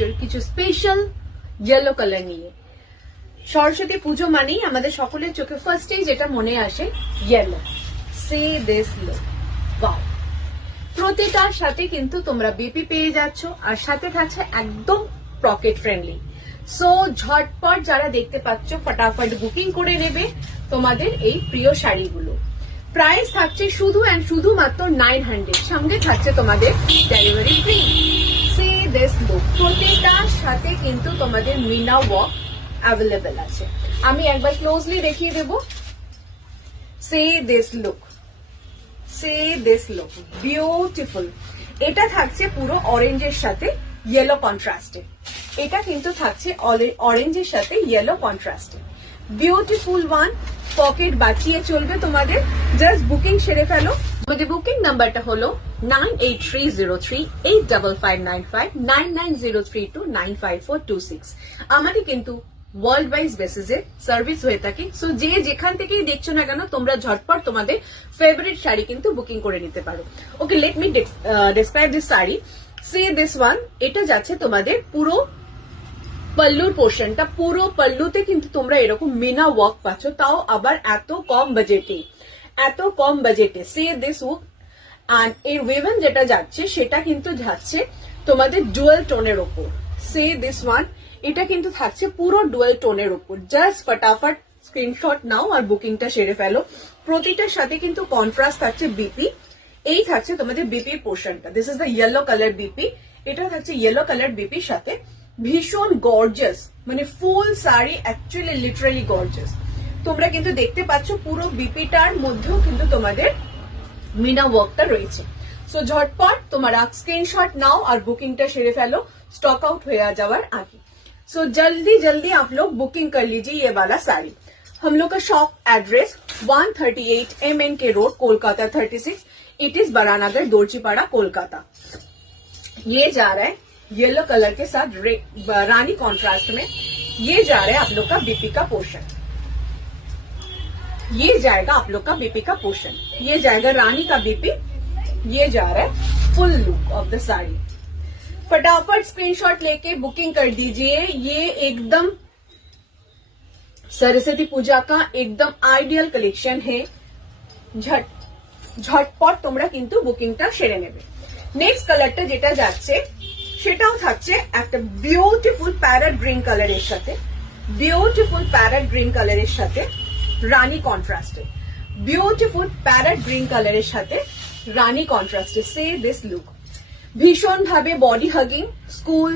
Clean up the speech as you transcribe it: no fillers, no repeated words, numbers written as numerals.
পুজোর কিছু special yellow colour নিয়ে। সরস্বতী পুজো মানেই আমাদের সকলের চোখে ফার্স্টেই যেটা মনে আসে yellow. See this look, wow. প্রতিটার সাথে কিন্তু তোমরা বিপি পেয়ে যাচ্ছ, আর সাথে থাকছে একদম পকেট ফ্রেন্ডলি। সো ঝটপট যারা দেখতে পাচ্ছ ফটাফট বুকিং করে নেবে তোমাদের এই প্রিয় শাড়িগুলো। প্রাইস থাকছে শুধু অ্যান্ড শুধুমাত্র 900, সঙ্গে থাকছে তোমাদের delivery free. See this look, প্রতিটার সাথে কিন্তু তোমাদের মিনা ওয়ার্ক অ্যাভেলেবেল আছে। আমি একবার ক্লোজলি দেখিয়ে দেব। See this look, see this look, beautiful. এটা থাকছে পুরো অরেঞ্জের সাথে ইয়েলো কন্ট্রাস্টে। এটা কিন্তু থাকছে অরেঞ্জের সাথে ইয়েলো কন্ট্রাস্টে। বিউটিফুল ওয়ান, পকেট বাঁচিয়ে চলবে তোমাদের। জাস্ট বুকিং সেরে ফেলো। আমাদের বুকিং নাম্বারটা হলো 9830385595 9903295426। আমাদের কিন্তু ওয়ার্ল্ড ওয়াইজ বেসিসে সার্ভিস হয়ে থাকে। সো যে যেখান থেকেই দেখছো না কেন তোমরা ঝটপট তোমাদের ফেভারিট শাড়ি কিন্তু বুকিং করে নিতে পারো। Okay, let me describe this sari. See this one, এটা যাচ্ছে তোমাদের পুরো পল্লুর পোর্শনটা। পুরো পল্লুতে কিন্তু তোমরা এরকম মিনা ওয়ার্ক পাচ্ছ, তাও আবার এত কম বাজেটে, এত কম বাজেটে। সে দিস ওয়ার্ক অ্যান্ড এর ওয়েভেন যেটা যাচ্ছে সেটা কিন্তু যাচ্ছে তোমাদের ডুয়াল টোনের ওপর। সে দিস ওয়ান, এটা কিন্তু থাকছে পুরো ডুয়াল টোনের উপর। জাস্ট ফটাফট স্ক্রিনশট নাও আর বুকিংটা সেরে ফেলো। প্রতিটার সাথে কিন্তু কন্ট্রাস্ট থাকছে বিপি। এই থাকছে তোমাদের বিপি পোর্শনটা। This is the yellow colour BP. এটা থাকছে ইয়েলো কালার বিপির সাথে। ভীষণ গর্জিয়াস, মানে ফুল শাড়ি অ্যাকচুয়ালি লিটারালি গর্জিয়াস। তোমরা কিন্তু দেখতে পাচ্ছ পুরো বিপিটার মধ্যেও কিন্তু তোমাদের মিনা ওয়ার্কটা রয়েছে। সো ঝটপট তোমারা স্ক্রিনশট নাও আর बुकिंगটা সেরে ফেলো स्टॉक आउट हो जावर आगे। सो जल्दी जल्दी आप लोग बुकिंग कर लीजिए ये वाला साड़ी। हम लोग का shop address 138 MNK road Kolkata 36। It is Baranagar Dorjipara Kolkata. ये जा रहा है येलो कलर के साथ रानी कॉन्ट्रास्ट में। ये जा रहा है आप लोग का बीपी का पोर्शन। ये जाएगा आप लोग का बीपी का पोर्शन। ये जाएगा रानी का बीपी। ये जा रहा है full look of the sari. फटाफट स्क्रीनशॉट लेके बुकिंग कर दीजिए। ये एकदम सरस्वती पूजा का एकदम आइडियल कलेक्शन है। ঝটপট তোমরা কিন্তু বুকিংটা সেরে নেবে। নেক্সট কালারটা যেটা যাচ্ছে সেটাও থাকছে একটা বিউটিফুল প্যারট গ্রিন কালারের সাথে। বিউটিফুল প্যারট গ্রিন কালারের সাথে রানী কন্ট্রাস্টে। বিউটিফুল প্যারট গ্রিন কালারের সাথে রানী কন্ট্রাস্টে। সে দিস লুক, ভীষণ ভাবে বডি হাগিং স্কুল